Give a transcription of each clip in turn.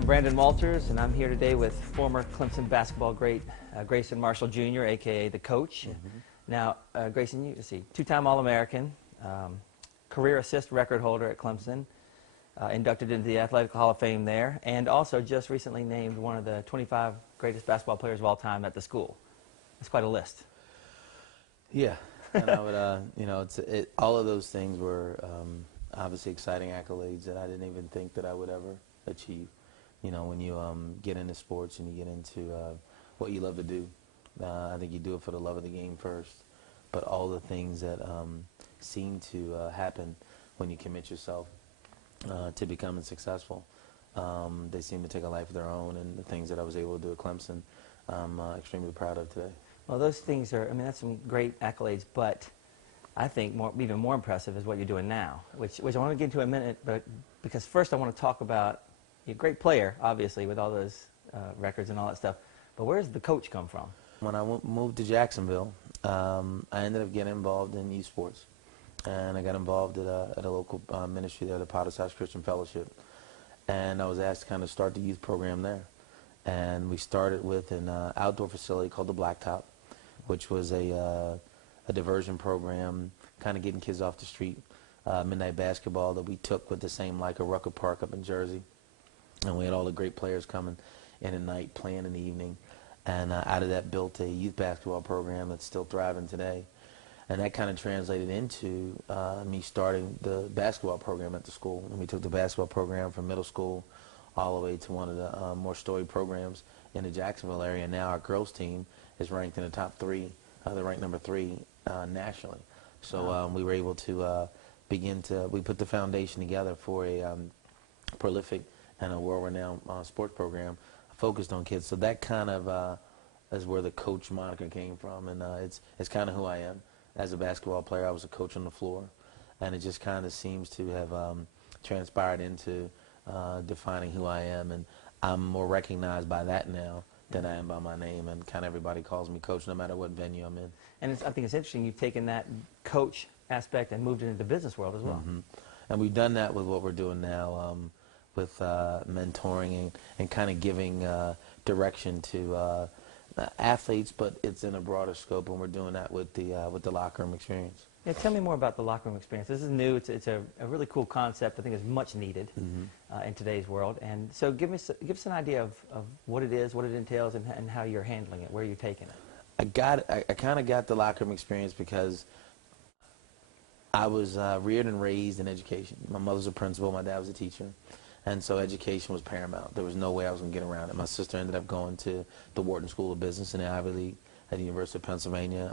I'm Brandon Walters, and I'm here today with former Clemson basketball great Grayson Marshall Jr., a.k.a. the coach. Now, Grayson, you see, two-time All-American, career assist record holder at Clemson, inducted into the Athletic Hall of Fame there, and also just recently named one of the 25 greatest basketball players of all time at the school. That's quite a list. Yeah, and I would, all of those things were obviously exciting accolades that I didn't even think that I would ever achieve. You know, when you get into sports and you get into what you love to do, I think you do it for the love of the game first. But all the things that seem to happen when you commit yourself to becoming successful, they seem to take a life of their own. And the things that I was able to do at Clemson, I'm extremely proud of today. Well, those things are, I mean, that's some great accolades, but I think even more impressive is what you're doing now, which I want to get into in a minute, but because first I want to talk about, you're a great player, obviously, with all those records and all that stuff, but where's the coach come from? When I moved to Jacksonville, I ended up getting involved in youth sports, and I got involved at a local ministry there, the Potter's House Christian Fellowship, and I was asked to kind of start the youth program there. And we started with an outdoor facility called the Blacktop, which was a diversion program, kind of getting kids off the street, midnight basketball that we took with the same like a Rucker Park up in Jersey. And we had all the great players coming in at night, playing in the evening. And out of that built a youth basketball program that's still thriving today. And that kind of translated into me starting the basketball program at the school. And we took the basketball program from middle school all the way to one of the more storied programs in the Jacksonville area. And now our girls team is ranked in the top 3. They're ranked number 3 nationally. So Wow. We were able to we put the foundation together for a prolific and a world-renowned sports program focused on kids. So that kind of is where the coach moniker came from, and it's kind of who I am. As a basketball player, I was a coach on the floor, and it just kind of seems to have transpired into defining who I am, and I'm more recognized by that now than I am by my name, and kind of everybody calls me coach no matter what venue I'm in. And I think it's interesting you've taken that coach aspect and moved it into the business world as well. And we've done that with what we're doing now, with mentoring and kind of giving direction to athletes, but it's in a broader scope, and we're doing that with the locker room experience. Yeah, tell me more about the locker room experience. This is new. It's a really cool concept. I think it's much needed in today's world. And so give us an idea of what it is, what it entails, and how you're handling it, where you're taking it. I kind of got the locker room experience because I was reared and raised in education. My mother's a principal, my dad was a teacher, and so education was paramount. There was no way I was going to get around it. My sister ended up going to the Wharton School of Business in the Ivy League at the University of Pennsylvania,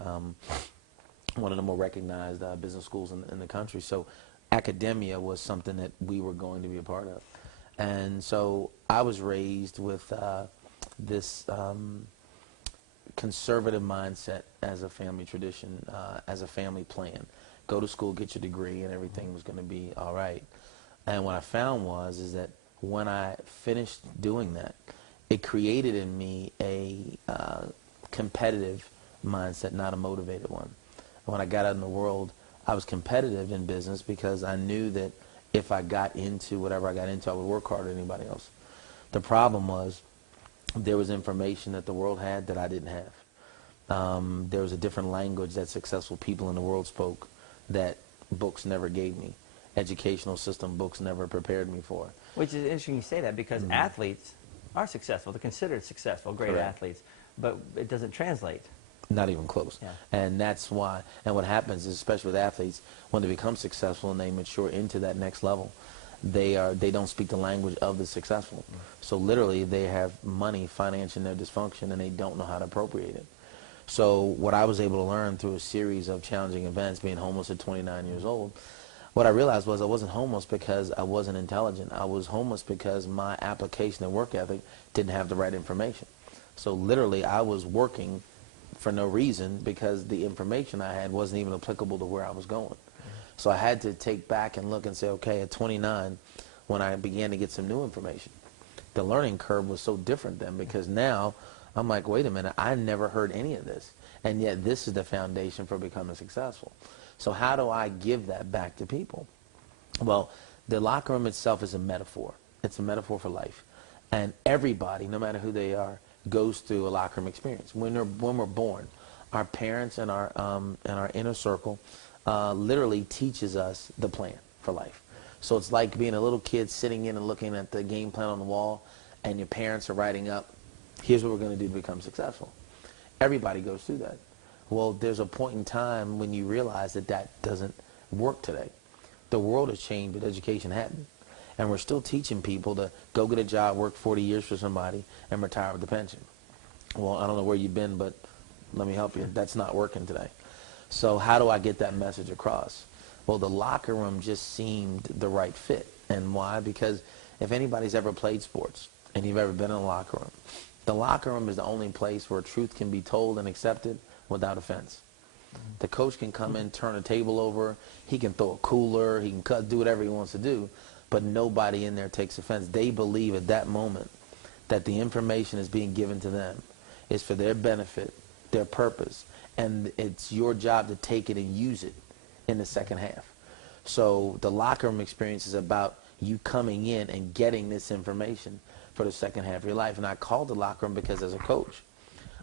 one of the more recognized business schools in the country. So academia was something that we were going to be a part of. And so I was raised with this conservative mindset as a family tradition, as a family plan. Go to school, get your degree, and everything was going to be all right. And what I found is that when I finished doing that, it created in me a competitive mindset, not a motivated one. When I got out in the world, I was competitive in business because I knew that if I got into whatever I got into, I would work harder than anybody else. The problem was there was information that the world had that I didn't have. There was a different language that successful people in the world spoke that books never gave me. Educational system books never prepared me for. Which is interesting you say that because athletes are successful. They're considered successful, great athletes, but it doesn't translate. Not even close. Yeah. And that's why, and what happens is, especially with athletes, when they become successful and they mature into that next level, they don't speak the language of the successful. So literally they have money financing their dysfunction and they don't know how to appropriate it. So what I was able to learn through a series of challenging events, being homeless at 29 years old, what I realized was I wasn't homeless because I wasn't intelligent. I was homeless because my application and work ethic didn't have the right information. So literally I was working for no reason because the information I had wasn't even applicable to where I was going. So I had to take back and look and say, okay, at 29, when I began to get some new information, the learning curve was so different then because now I'm like, wait a minute, I never heard any of this. And yet this is the foundation for becoming successful. So how do I give that back to people? Well, the locker room itself is a metaphor. It's a metaphor for life. And everybody, no matter who they are, goes through a locker room experience. When we're born, our parents and our inner circle literally teaches us the plan for life. So it's like being a little kid sitting in and looking at the game plan on the wall, and your parents are writing up, here's what we're going to do to become successful. Everybody goes through that. Well, there's a point in time when you realize that that doesn't work today. The world has changed, but education hadn't. And we're still teaching people to go get a job, work 40 years for somebody, and retire with a pension. Well, I don't know where you've been, but let me help you. That's not working today. So how do I get that message across? Well, the locker room just seemed the right fit. And why? Because if anybody's ever played sports and you've ever been in a locker room, the locker room is the only place where truth can be told and accepted without offense. The coach can come in, turn a table over, he can throw a cooler, he can do whatever he wants to do, but nobody in there takes offense. They believe at that moment that the information is being given to them is for their benefit, their purpose, and it's your job to take it and use it in the second half. So the locker room experience is about you coming in and getting this information for the second half of your life. And I call the locker room because as a coach,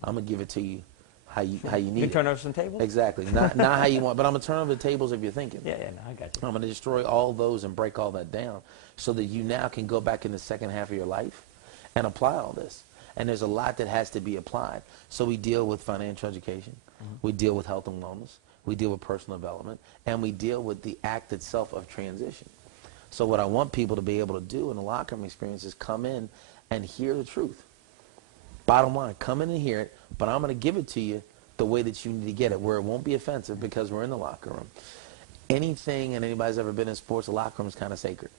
I'm going to give it to you how you need You it. turn over some tables? Exactly. Not how you want, but I'm going to turn over the tables if you're thinking. Yeah, no, I got you. I'm going to destroy all those and break all that down so that you now can go back in the second half of your life and apply all this. And there's a lot that has to be applied. So we deal with financial education. We deal with health and wellness. We deal with personal development. And we deal with the act itself of transition. So what I want people to be able to do in the locker room experience is come in and hear the truth. Bottom line, come in and hear it, but I'm going to give it to you the way that you need to get it, where it won't be offensive because we're in the locker room. Anything, and anybody's ever been in sports, the locker room is kind of sacred.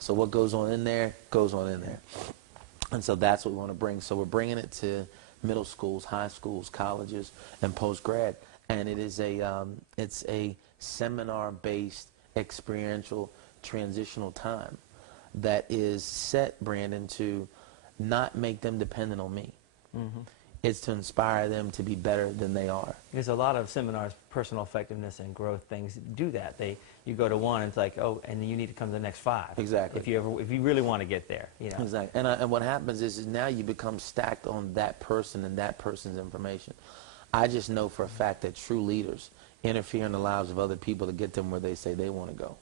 So what goes on in there, goes on in there. And so that's what we want to bring. So we're bringing it to middle schools, high schools, colleges, and post-grad. And it is it's a seminar-based, experiential, transitional time that is set, Brandon, to not make them dependent on me. It's to inspire them to be better than they are. There's a lot of seminars, personal effectiveness and growth things do that. You go to one, and it's like, oh, and then you need to come to the next 5. Exactly. If you really want to get there, you know. Exactly. And what happens is now you become stacked on that person and that person's information. I just know for a fact that true leaders interfere in the lives of other people to get them where they say they want to go.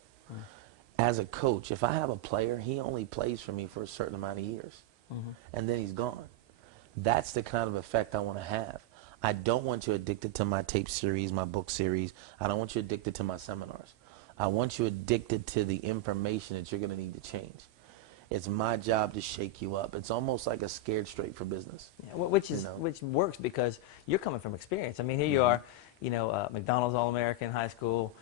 As a coach, if I have a player, he only plays for me for a certain amount of years. And then he's gone. That's the kind of effect I want to have. I don't want you addicted to my tape series, my book series. I don't want you addicted to my seminars. I want you addicted to the information that you're going to need to change. It's my job to shake you up. It's almost like a scared straight for business. Yeah, which works because you're coming from experience. I mean, here you are, McDonald's All-American, high school,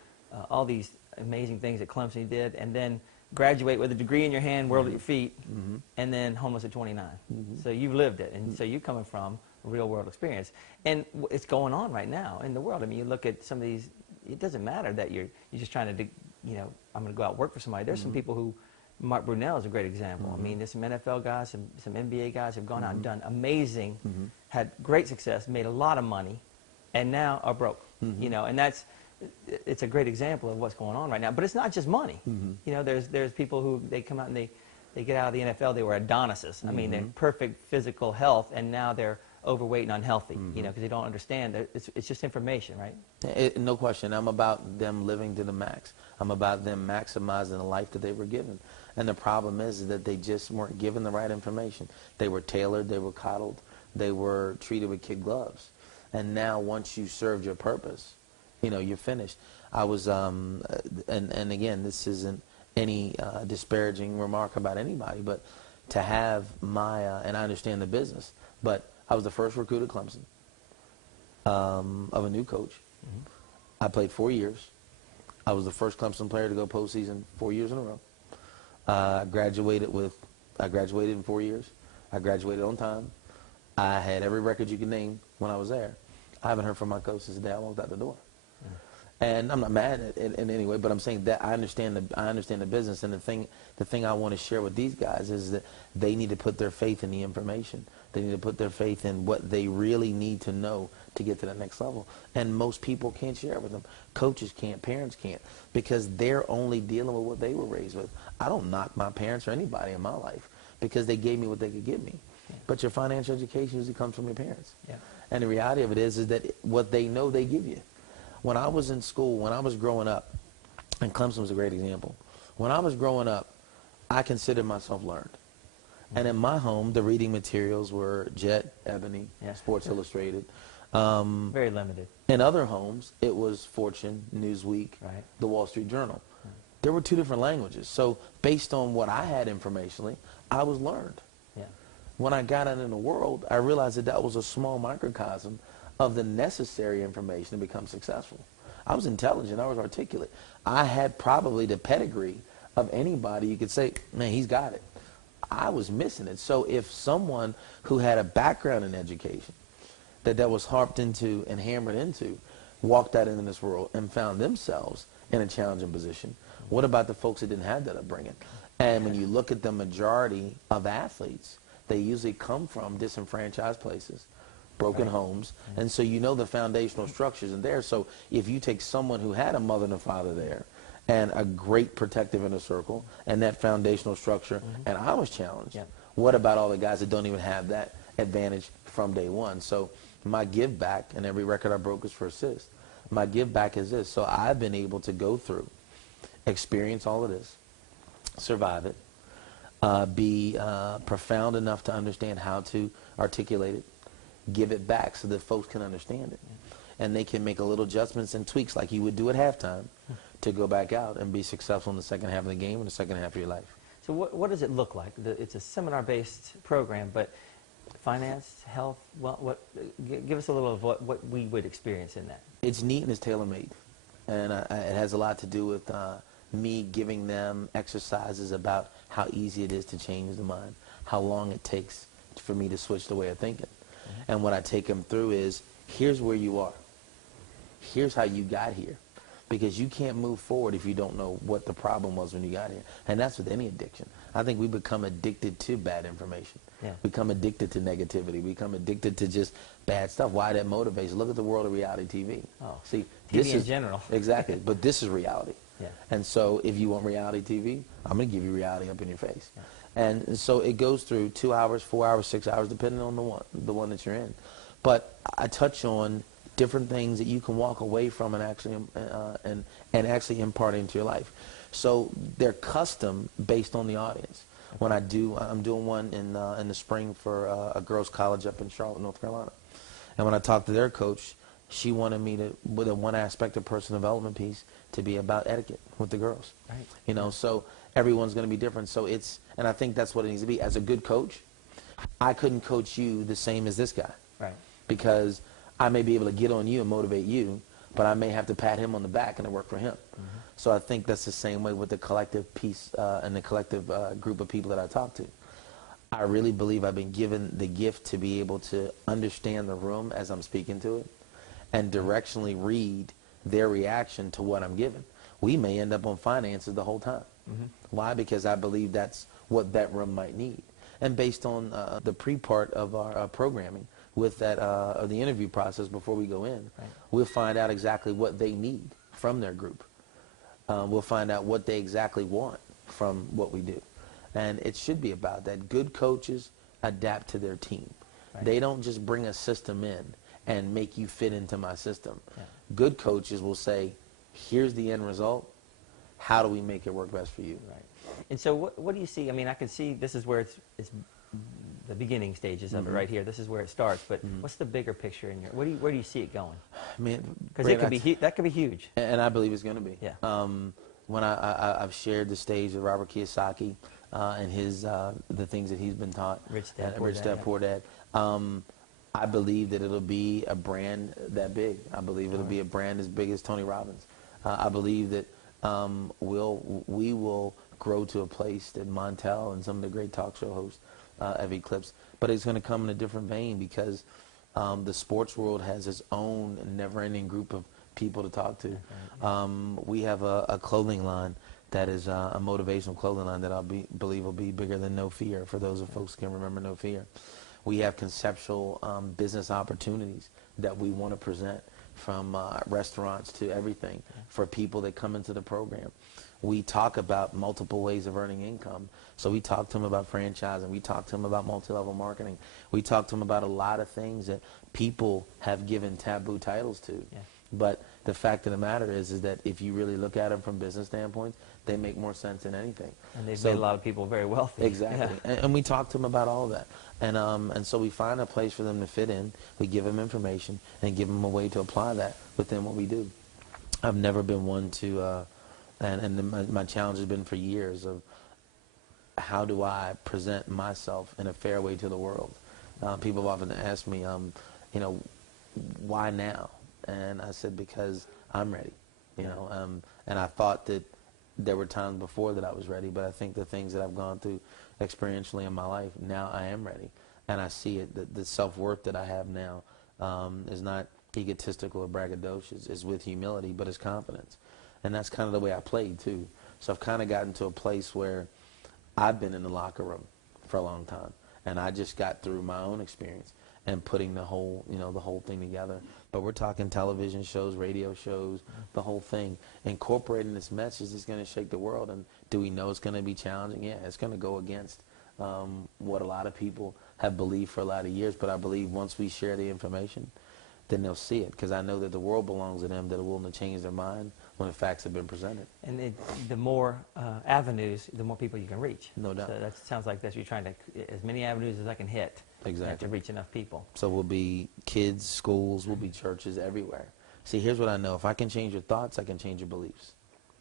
all these amazing things that Clemson did, and then graduate with a degree in your hand, world at your feet, and then homeless at 29. So you've lived it, and so you're coming from a real-world experience. And it's going on right now in the world. I mean, you look at some of these, it doesn't matter that you're just trying to, I'm going to go out and work for somebody. There's some people who, Mark Brunell is a great example. I mean, there's some NFL guys, some NBA guys have gone out and done amazing, had great success, made a lot of money, and now are broke. And it's a great example of what's going on right now. But it's not just money. There's people who they come out and they get out of the NFL. They were Adonises. I mean, they're perfect physical health, and now they're overweight and unhealthy. Because they don't understand that it's just information, right? No question. I'm about them living to the max. I'm about them maximizing the life that they were given. And the problem is that they just weren't given the right information. They were tailored. They were coddled. They were treated with kid gloves. And now, once you served your purpose, you're finished. I was, and again, this isn't any disparaging remark about anybody, but to have my, and I understand the business, but I was the first recruit at Clemson of a new coach. I played 4 years. I was the first Clemson player to go postseason 4 years in a row. I graduated in 4 years. I graduated on time. I had every record you could name when I was there. I haven't heard from my coach since the day I walked out the door. And I'm not mad at it in any way, but I'm saying that I understand the business, and the thing I want to share with these guys is that they need to put their faith in the information. They need to put their faith in what they really need to know to get to the next level. And most people can't share it with them. Coaches can't, parents can't, because they're only dealing with what they were raised with. I don't knock my parents or anybody in my life, because they gave me what they could give me. Yeah. But your financial education usually comes from your parents. Yeah. And the reality of it is that what they know, they give you. When I was in school, when I was growing up, and Clemson was a great example. When I was growing up, I considered myself learned. And in my home, the reading materials were Jet, Ebony, Yeah. Sports Illustrated. Very limited. In other homes, it was Fortune, Newsweek, Right. the Wall Street Journal. There were two different languages. So based on what I had informationally, I was learned. Yeah. When I got out in the world, I realized that that was a small microcosm of the necessary information to become successful. I was intelligent. I was articulate. I had probably the pedigree of anybody you could say, man, he's got it. I was missing it. So if someone who had a background in education that was harped into and hammered into walked out into this world and found themselves in a challenging position, what about the folks that didn't have that upbringing? And when you look at the majority of athletes, they usually come from disenfranchised places, broken homes, and so you know the foundational structures in there. So if you take someone who had a mother and a father there and a great protective inner circle and that foundational structure, and I was challenged, what about all the guys that don't even have that advantage from day one? So my give back, and every record I broke is for assist, my give back is this. So I've been able to go through, experience all of this, survive it, be profound enough to understand how to articulate it, give it back so that folks can understand it. And they can make a little adjustments and tweaks like you would do at halftime to go back out and be successful in the second half of the game and the second half of your life. So what does it look like? It's a seminar-based program, but finance, health, give us a little of what we would experience in that. It's neat and it's tailor-made. And it has a lot to do with me giving them exercises about how easy it is to change the mind, how long it takes for me to switch the way of thinking. And what I take them through is, here's where you are. Here's how you got here. Because you can't move forward if you don't know what the problem was when you got here. And that's with any addiction. I think we become addicted to bad information. Yeah. Become addicted to negativity. Become addicted to just bad stuff. Why that motivates? Look at the world of reality TV. Oh, see, TV this in is general. Exactly. But this is reality. Yeah. And so if you want reality TV, I'm going to give you reality up in your face. Yeah. And so it goes through 2 hours, 4 hours, 6 hours, depending on the one that you're in. But I touch on different things that you can walk away from and actually impart into your life. So they're custom based on the audience. When I'm doing one in the spring for a girls' college up in Charlotte, North Carolina. And when I talked to their coach, she wanted me to, with a one aspect of personal development piece, to be about etiquette with the girls. Right. You know, so everyone's going to be different. So and I think that's what it needs to be. As a good coach, I couldn't coach you the same as this guy. Right. Because I may be able to get on you and motivate you, but I may have to pat him on the back and it work for him. So I think that's the same way with the collective piece and the collective group of people that I talk to. I really believe I've been given the gift to be able to understand the room as I'm speaking to it and directionally read their reaction to what I'm giving. We may end up on finances the whole time. Why? Because I believe that's what that room might need. And based on the pre-part of our programming, with that of the interview process before we go in, we'll find out exactly what they need from their group. We'll find out what they exactly want from what we do. And it should be about that. Good coaches adapt to their team. Right. They don't just bring a system in and make you fit into my system. Yeah. Good coaches will say, here's the end result. How do we make it work best for you? Right. And so what do you see? I mean, I can see this is where it's the beginning stages of it right here. This is where it starts. But what's the bigger picture in here? Where do you see it going? Because it could be that could be huge. And I believe it's going to be. Yeah. When I've shared the stage with Robert Kiyosaki and his the things that he's been taught. Rich Dad, Poor Dad. I believe that it'll be a brand that big. I believe it'll be a brand as big as Tony Robbins. I believe that we will grow to a place that Montel and some of the great talk show hosts have eclipsed. But it's going to come in a different vein because the sports world has its own never-ending group of people to talk to. We have a clothing line that is a motivational clothing line that believe will be bigger than No Fear, for those of folks who can remember No Fear. We have conceptual business opportunities that we want to present from restaurants to everything for people that come into the program. We talk about multiple ways of earning income. So we talk to them about franchising. We talk to them about multi-level marketing. We talk to them about a lot of things that people have given taboo titles to. Yeah. But the fact of the matter is that if you really look at them from business standpoints, they make more sense than anything. And they've made a lot of people very wealthy. Exactly. Yeah. And we talk to them about all of that. And so we find a place for them to fit in. We give them information and give them a way to apply that within what we do. I've never been one to, my challenge has been for years of how do I present myself in a fair way to the world. People have often asked me, why now? And I said, because I'm ready. And I thought that there were times before that I was ready, but I think the things that I've gone through experientially in my life, now I am ready. And I see it, the self-worth that I have now is not egotistical or braggadocious. It's with humility, but it's confidence. And that's kind of the way I played, too. So I've kind of gotten to a place where I've been in the locker room for a long time, and I just got through my own experience and putting the whole thing together. But we're talking television shows, radio shows, the whole thing. Incorporating this message is going to shake the world. And do we know it's going to be challenging? Yeah, it's going to go against what a lot of people have believed for a lot of years. But I believe once we share the information, then they'll see it. Because I know that the world belongs to them that are willing to change their mind when the facts have been presented. And the more avenues, the more people you can reach. No doubt. So that sounds like you're trying to, as many avenues as I can hit. Exactly. To reach enough people. So we'll be kids, schools, we'll be churches, everywhere. See, here's what I know. If I can change your thoughts, I can change your beliefs.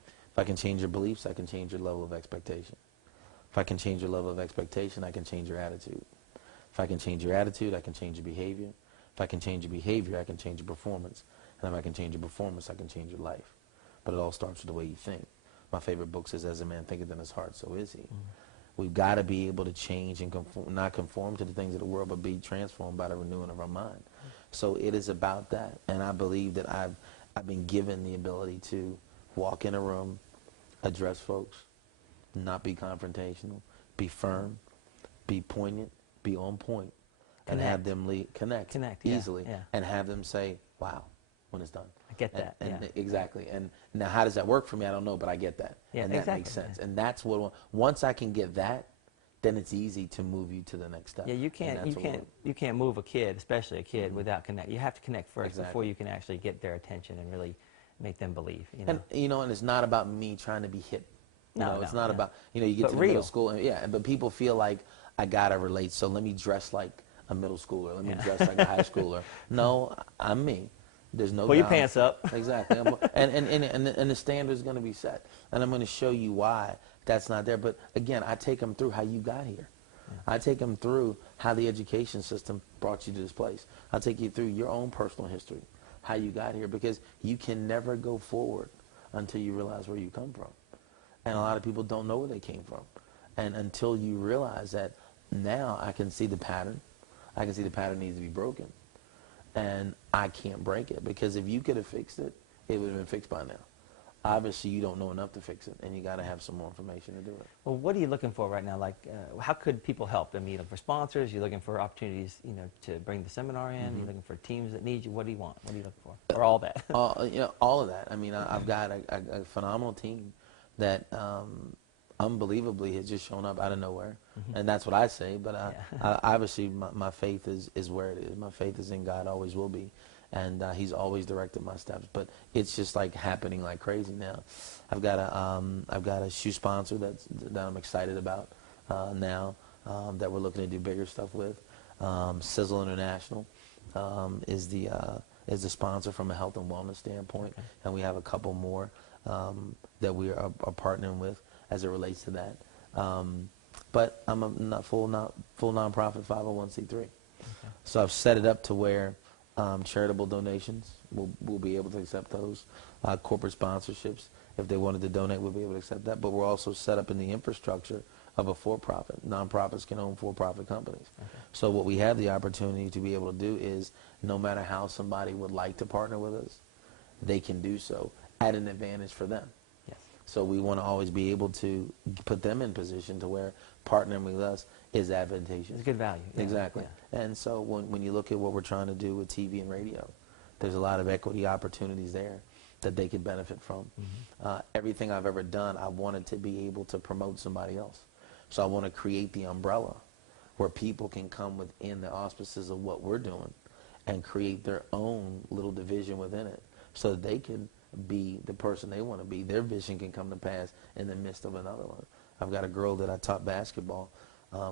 If I can change your beliefs, I can change your level of expectation. If I can change your level of expectation, I can change your attitude. If I can change your attitude, I can change your behavior. If I can change your behavior, I can change your performance. And if I can change your performance, I can change your life. But it all starts with the way you think. My favorite book says, as a man thinketh in his heart, so is he. We've got to be able to change and not conform to the things of the world, but be transformed by the renewing of our mind. So it is about that. And I believe that I've been given the ability to walk in a room, address folks, not be confrontational, be firm, be poignant, be on point, and have them connect easily, and have them say, wow, when it's done. I get that. Exactly. And now how does that work for me? I don't know, but I get that. Yeah, and that makes sense. Yeah. And that's what, once I can get that, then it's easy to move you to the next step. Yeah, you can't move a kid, especially a kid, without connect. You have to connect first before you can actually get their attention and really make them believe. And it's not about me trying to be hip. It's not about, you get but to the middle school and but people feel like I gotta relate, so let me dress like a middle schooler, let me dress like a high schooler. No, I'm me. There's no. Pull your pants up. Exactly. And the standard is going to be set, and I'm going to show you why that's not there. But again, I take them through how you got here. Yeah. I take them through how the education system brought you to this place. I take you through your own personal history, how you got here, because you can never go forward until you realize where you come from. And a lot of people don't know where they came from, and until you realize that, now I can see the pattern. I can see the pattern needs to be broken. And I can't break it, because if you could have fixed it, it would have been fixed by now. Obviously, you don't know enough to fix it, and you got to have some more information to do it. Well, what are you looking for right now? Like, how could people help? I mean, you looking for sponsors? You're looking for opportunities, to bring the seminar in? You're looking for teams that need you? What do you want? What are you looking for? Or all that? All of that. I mean, I've got a phenomenal team that unbelievably has just shown up out of nowhere. And that's what I say, but obviously my faith is where it is. My faith is in God, always will be, and he's always directed my steps. But it's just like happening like crazy now. I've got a shoe sponsor that I'm excited about now, that we're looking to do bigger stuff with. Sizzle International is the sponsor from a health and wellness standpoint, and we have a couple more that we are partnering with as it relates to that. But I'm a full nonprofit 501c3. So I've set it up to where charitable donations, we'll be able to accept those. Corporate sponsorships, if they wanted to donate, we'll be able to accept that. But we're also set up in the infrastructure of a for-profit. Nonprofits can own for-profit companies. So what we have the opportunity to be able to do is, no matter how somebody would like to partner with us, they can do so at an advantage for them. So we want to always be able to put them in position to where partnering with us is advantageous. It's good value. Exactly. And so when you look at what we're trying to do with TV and radio, There's a lot of equity opportunities there that they could benefit from. Everything I've ever done, I wanted to be able to promote somebody else. So I want to create the umbrella where people can come within the auspices of what we're doing and create their own little division within it so that they can be the person they want to be. Their vision can come to pass in the midst of another one. I've got a girl that I taught basketball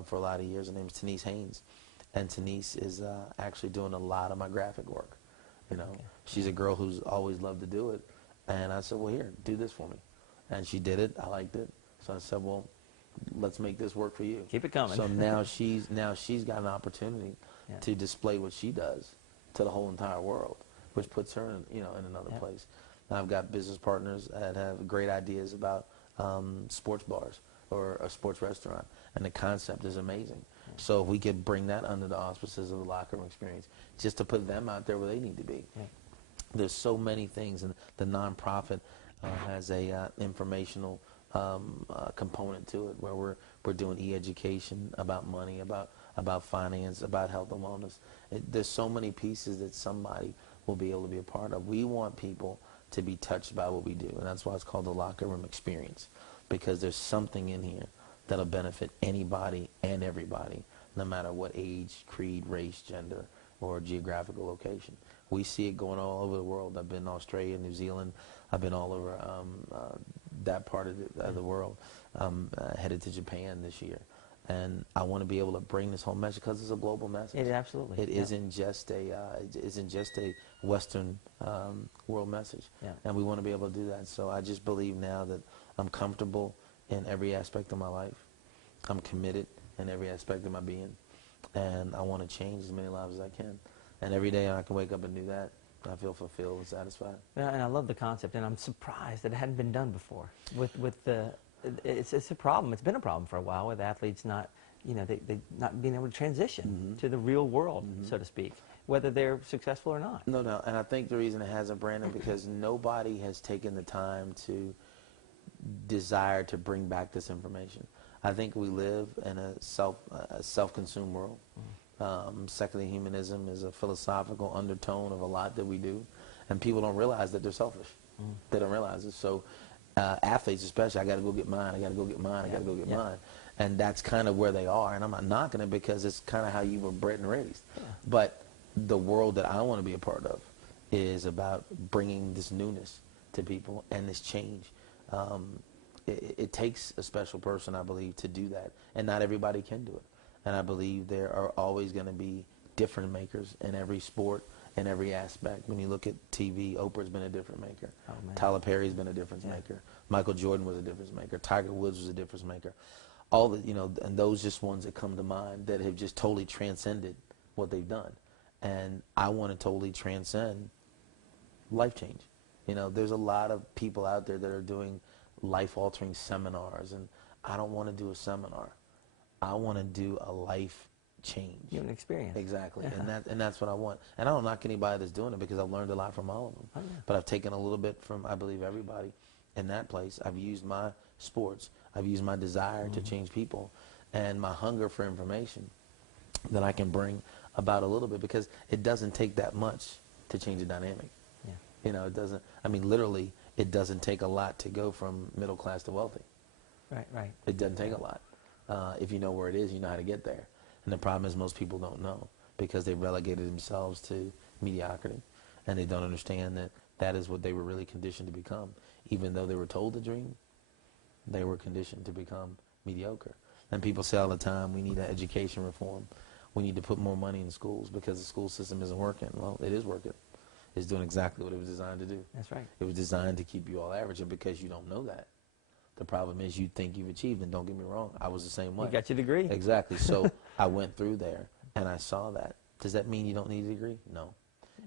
for a lot of years. Her name is Denise Haynes. And Denise is actually doing a lot of my graphic work. You know, okay. She's a girl who's always loved to do it. And I said, well, here, do this for me. And she did it. I liked it. So I said, well, let's make this work for you. Keep it coming. So now she's got an opportunity to display what she does to the whole entire world, which puts her in, in another place. Now I've got business partners that have great ideas about sports bars or a sports restaurant, and the concept is amazing. So if we could bring that under the auspices of the locker room experience, just to put them out there where they need to be. There's so many things, and the nonprofit has a informational component to it, where we're doing e-education about money, about finance, about health and wellness. There's so many pieces that somebody will be able to be a part of. We want people to be touched by what we do, and that's why it's called the locker room experience, because there's something in here that'll benefit anybody and everybody, no matter what age, creed, race, gender, or geographical location. We see it going all over the world. I've been in Australia, New Zealand. I've been all over that part of the world. Headed to Japan this year. And I want to be able to bring this whole message because it's a global message. It absolutely. It isn't just a Western world message. And we want to be able to do that. So I just believe now that I'm comfortable in every aspect of my life. I'm committed in every aspect of my being. And I want to change as many lives as I can. And every day I can wake up and do that, I feel fulfilled and satisfied. Yeah, and I love the concept, and I'm surprised that it hadn't been done before. It's a problem. It's been a problem for a while with athletes not, they not being able to transition to the real world, so to speak, whether they're successful or not. No, and I think the reason it hasn't, Brandon, because nobody has taken the time to desire to bring back this information. I think we live in a self-consumed world. Secular humanism is a philosophical undertone of a lot that we do, and people don't realize that they're selfish. They don't realize it. So athletes especially, I got to go get mine, I got to go get mine, I got to go get mine. And that's kind of where they are, and I'm not knocking it because it's kind of how you were bred and raised. But the world that I want to be a part of is about bringing this newness to people and this change. It takes a special person, I believe, to do that, and not everybody can do it. And I believe there are always going to be difference makers in every sport, in every aspect. When you look at TV, Oprah's been a difference maker. Tyler Perry's been a difference maker. Michael Jordan was a difference maker. Tiger Woods was a difference maker. All the, and those just ones that come to mind that have just totally transcended what they've done. And I want to totally transcend life change. There's a lot of people out there that are doing life-altering seminars, and I don't want to do a seminar. I want to do a life change. You have an experience. Exactly, and that's what I want. And I don't knock anybody that's doing it because I've learned a lot from all of them. But I've taken a little bit from, I believe, everybody in that place. I've used my sports. I've used my desire to change people and my hunger for information that I can bring about a little bit, because it doesn't take that much to change a dynamic. It doesn't, literally, it doesn't take a lot to go from middle class to wealthy. Right. It doesn't take a lot. If you know where it is, you know how to get there. And the problem is most people don't know because they've relegated themselves to mediocrity, and they don't understand that that is what they were really conditioned to become. Even though they were told to dream, they were conditioned to become mediocre. And people say all the time, we need an education reform. We need to put more money in schools because the school system isn't working. Well, it is working. It's doing exactly what it was designed to do. That's right. It was designed to keep you all average, and because you don't know that, the problem is you think you've achieved, and don't get me wrong, I was the same way. You got your degree. Exactly. So I went through there, and I saw that. Does that mean you don't need a degree? No.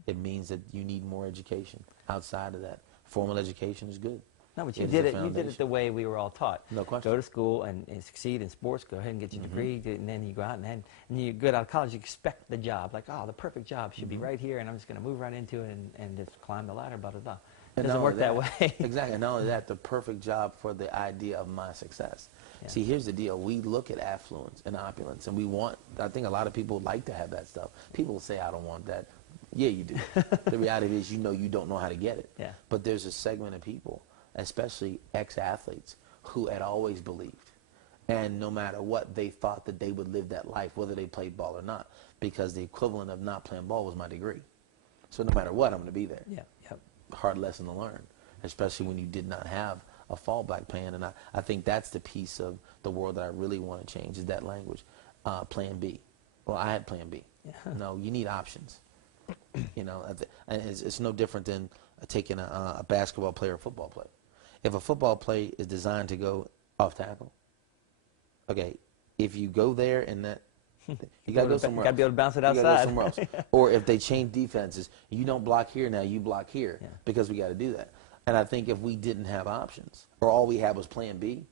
It means that you need more education outside of that. Formal education is good. No, but you did it the way we were all taught. No question. Go to school and succeed in sports. Go ahead and get your degree, and then you go out and you get out of college. You expect the job, like, oh, the perfect job should be right here, and I'm just going to move right into it and just climb the ladder, blah blah blah. It doesn't work that way. Exactly. And not only that, the perfect job for the idea of my success. See, here's the deal. We look at affluence and opulence, and I think a lot of people like to have that stuff. People say, I don't want that. Yeah, you do. The reality is, you don't know how to get it. Yeah. But there's a segment of people, especially ex-athletes, who had always believed. And no matter what, they thought that they would live that life, whether they played ball or not, because the equivalent of not playing ball was my degree. So no matter what, I'm going to be there. Yeah. Yep. Hard lesson to learn, especially when you did not have a fallback plan. And I think that's the piece of the world that I really want to change, is that language. Plan B. Well, I had plan B. Yeah. No, you need options. And it's no different than taking a basketball player or football player. If a football play is designed to go off tackle, okay, if you go there and that, you got to go somewhere else. Got to be able to bounce it outside. You got to go somewhere else. Or if they change defenses, you don't block here now, you block here, because we got to do that. And I think if we didn't have options, or all we had was plan B,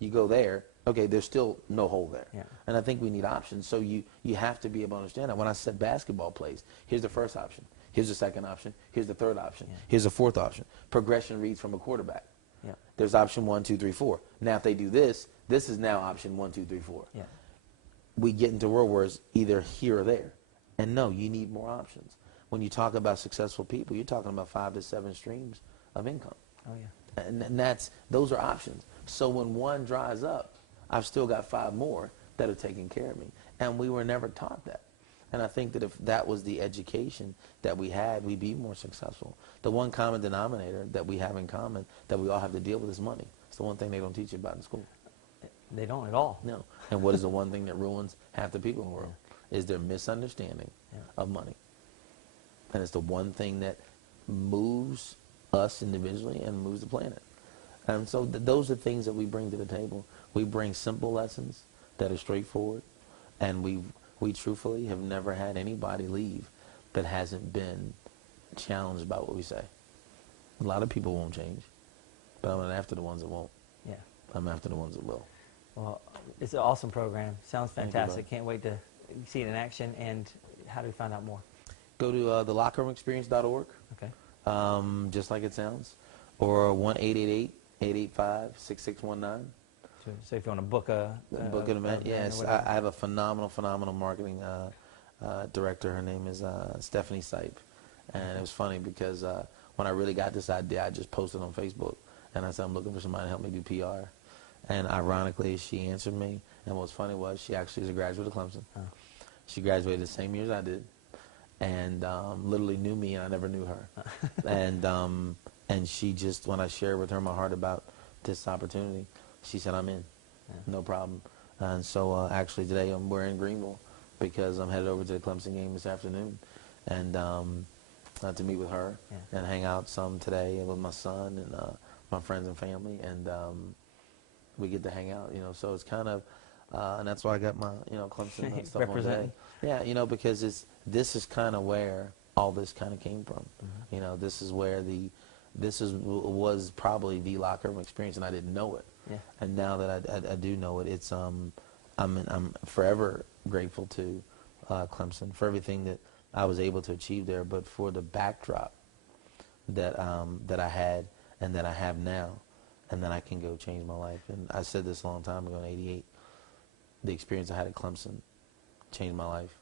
you go there, okay, there's still no hole there. Yeah. And I think we need options. So you have to be able to understand that. When I said basketball plays, here's the first option. Here's the second option. Here's the third option. Yeah. Here's the fourth option. Progression reads from a quarterback. Yeah. There's option 1, 2, 3, 4. Now, if they do this, this is now option 1, 2, 3, 4. Yeah. We get into a world where it's either here or there. And no, you need more options. When you talk about successful people, you're talking about 5 to 7 streams of income. Oh, yeah. And those are options. So when one dries up, I've still got 5 more that are taking care of me. And we were never taught that. And I think that if that was the education that we had, we'd be more successful. The one common denominator that we have in common that we all have to deal with is money. It's the one thing they don't teach you about in school. They don't at all. No. And what is the one thing that ruins half the people in the world? Is their misunderstanding of money. And it's the one thing that moves us individually and moves the planet. And so those are things that we bring to the table. We bring simple lessons that are straightforward. And we truthfully have never had anybody leave that hasn't been challenged about what we say. A lot of people won't change, but I'm not after the ones that won't. Yeah. I'm after the ones that will. Well, it's an awesome program. Sounds fantastic. You, Can't wait to see it in action. And how do we find out more? Go to thelockerroomexperience.org. Okay. Just like it sounds. Or 1-888-885-6619. So if you want to book book an event, yes. I have a phenomenal marketing director. Her name is Stephanie Sipe. And it was funny because when I really got this idea, I just posted on Facebook. And I said, I'm looking for somebody to help me do PR. And ironically, she answered me. And what's funny was she actually is a graduate of Clemson. Oh. She graduated the same year as I did. And literally knew me, and I never knew her. And she just, when I shared with her my heart about this opportunity, she said, I'm in. Yeah. No problem. And so actually today we're in Greenville because I'm headed over to the Clemson game this afternoon. And to meet with her and hang out some today with my son and my friends and family. And we get to hang out, so it's kind of, and that's why I got my, Clemson stuff on today. Yeah, because this is kind of where all this kind of came from. Mm-hmm. This is where was probably the locker room experience, and I didn't know it. Yeah. And now that I do know it, it's I'm forever grateful to Clemson for everything that I was able to achieve there, but for the backdrop that I had and that I have now, and then I can go change my life. And I said this a long time ago in '88. The experience I had at Clemson changed my life,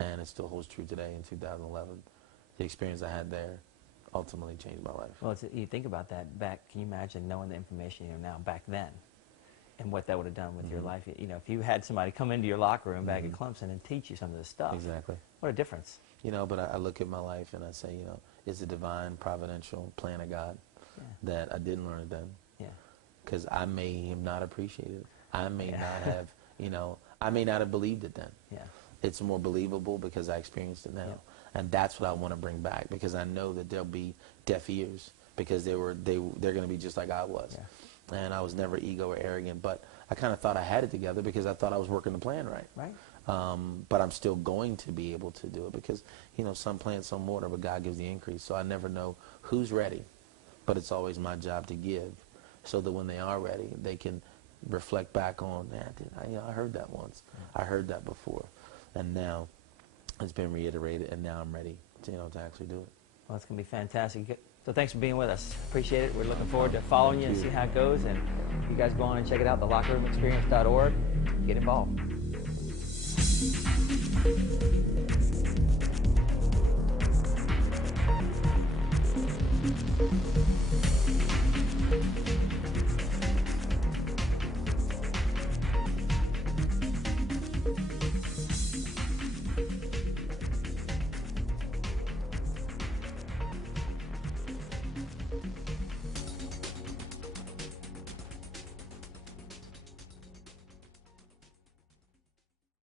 and it still holds true today in 2011. The experience I had there ultimately changed my life. Well, you think about that back. Can you imagine knowing the information you know now back then, and what that would have done with your life? If you had somebody come into your locker room back at Clemson and teach you some of this stuff. Exactly. What a difference. But I look at my life and I say, it's a divine, providential plan of God that I didn't learn it then. Yeah. Because I may have not appreciated it. I may not have. I may not have believed it then. Yeah. It's more believable because I experienced it now. Yeah. And that's what I want to bring back, because I know that there'll be deaf ears because they're going to be just like I was. Yeah. And I was never ego or arrogant, but I kind of thought I had it together because I thought I was working the plan right. Right. But I'm still going to be able to do it because, some plant, some water, but God gives the increase. So I never know who's ready, but it's always my job to give so that when they are ready, they can reflect back on that. I heard that once. I heard that before, and now it's been reiterated, and now I'm ready to actually do it. Well, it's gonna be fantastic. So thanks for being with us. Appreciate it. We're looking forward to following you and see how it goes. And you guys go on and check it out, thelockerroomexperience.org. Get involved.